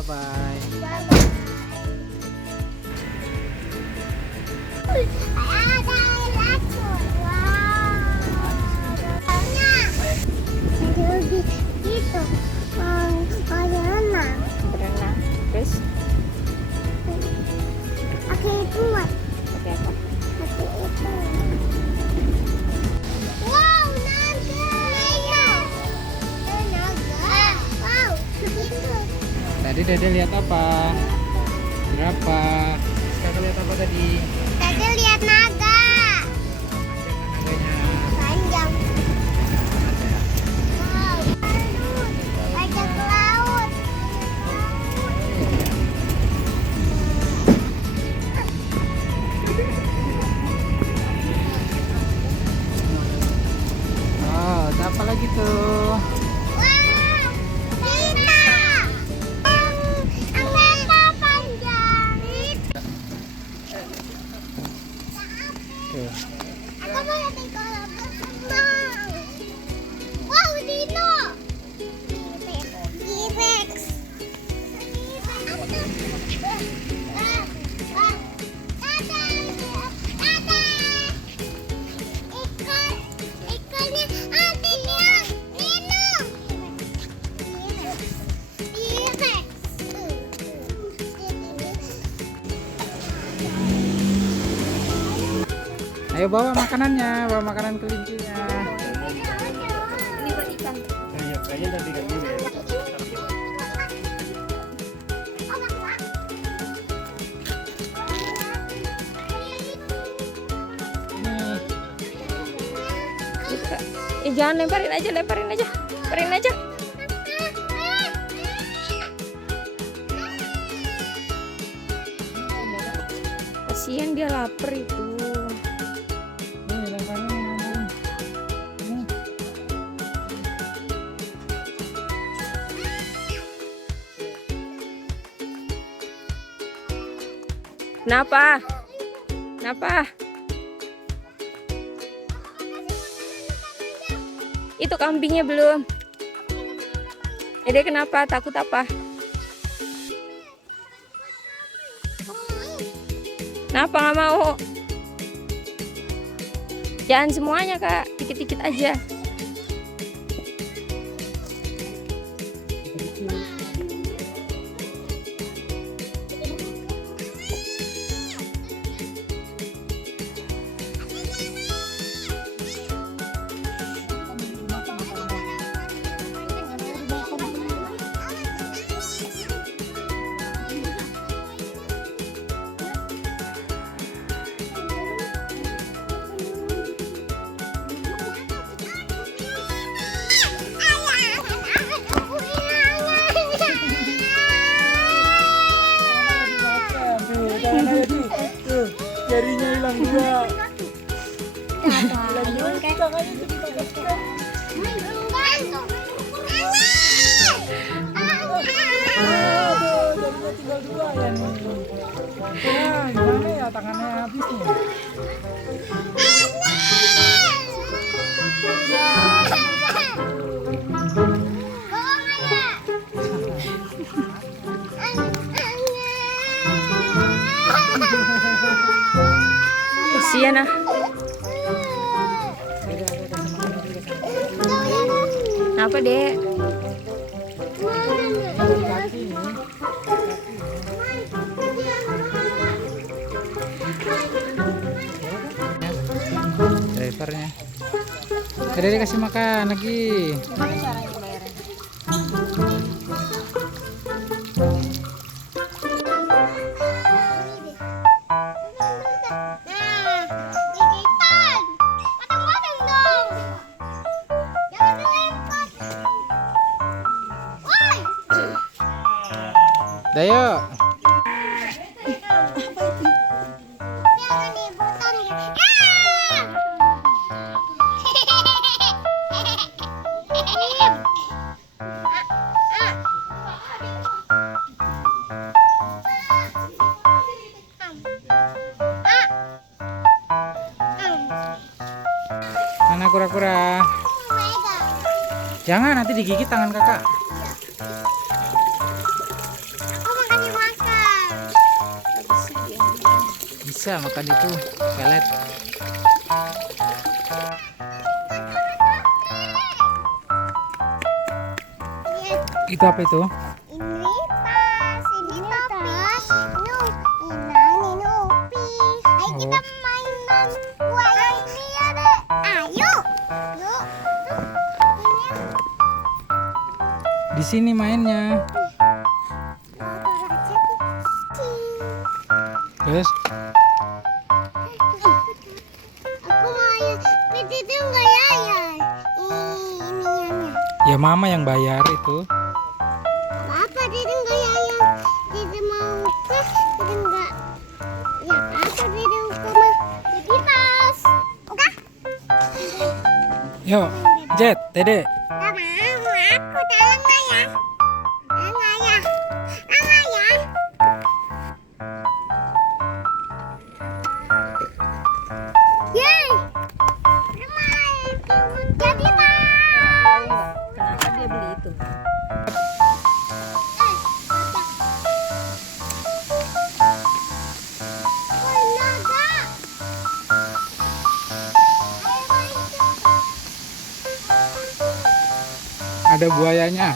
Bye bye. Berenang. Terus Pakai itu nggak? pakai apa? Pakai itu. Wow, naga. Naga. Wow, itu. Tadi Dede lihat apa? Berapa? Kakak lihat apa tadi? Tadi lihat naga. Naganya. Panjang. Wow. Ajak ke laut. Oh, ada apa lagi tuh? Wah, kita. Anggota panjang. Tuh. Aku mau lihat di kolam renang. Wow, dino. T-Rex. Ikannya ada nih, dino. T-Rex. Ayo bawa makanannya, bawa makanan kelincinya. Ini buat ikan. Nih, Jangan lemparin aja, lemparin aja. Lemparin aja. Kasihan dia lapar itu. nih lemparin nih. Nih. Kenapa? Kenapa? Itu kambingnya belum. Dede kenapa? Takut apa? Kenapa nggak mau? Jangan semuanya kak, dikit-dikit aja. Tuh, jarinya hilang dua. Jarinya tinggal dua ya nih. Nah, gimana ya tangannya habis nih. Kasihan ah. Kenapa dek? Kaki nih. Drivernya. Dede kasih makan lagi. Dayo. Mana kura-kura? Jangan nanti digigit tangan kakak. bisa makan itu pelet. Itu apa itu? Ini tas, ini tas, ini upi. Ayo kita mainan buaya ini ya dek. Ayo, yuk. Ini Di sini mainnya. Terus aku mau ya, tapi itu enggak ya ya. Ini ya mama yang bayar itu. apa itu enggak ya ya. Itu mau ke, itu enggak. Ya apa itu mah. Jadi tas. Oke. Yuk, Jet, Dede. Gak mau, aku dalam nggak ya? Dalam nggak ya? Nggak ya? Yeay! Bermain! Jadi tas! Kenapa dia beli itu? Oh, naga! Ayo main. Ada buayanya.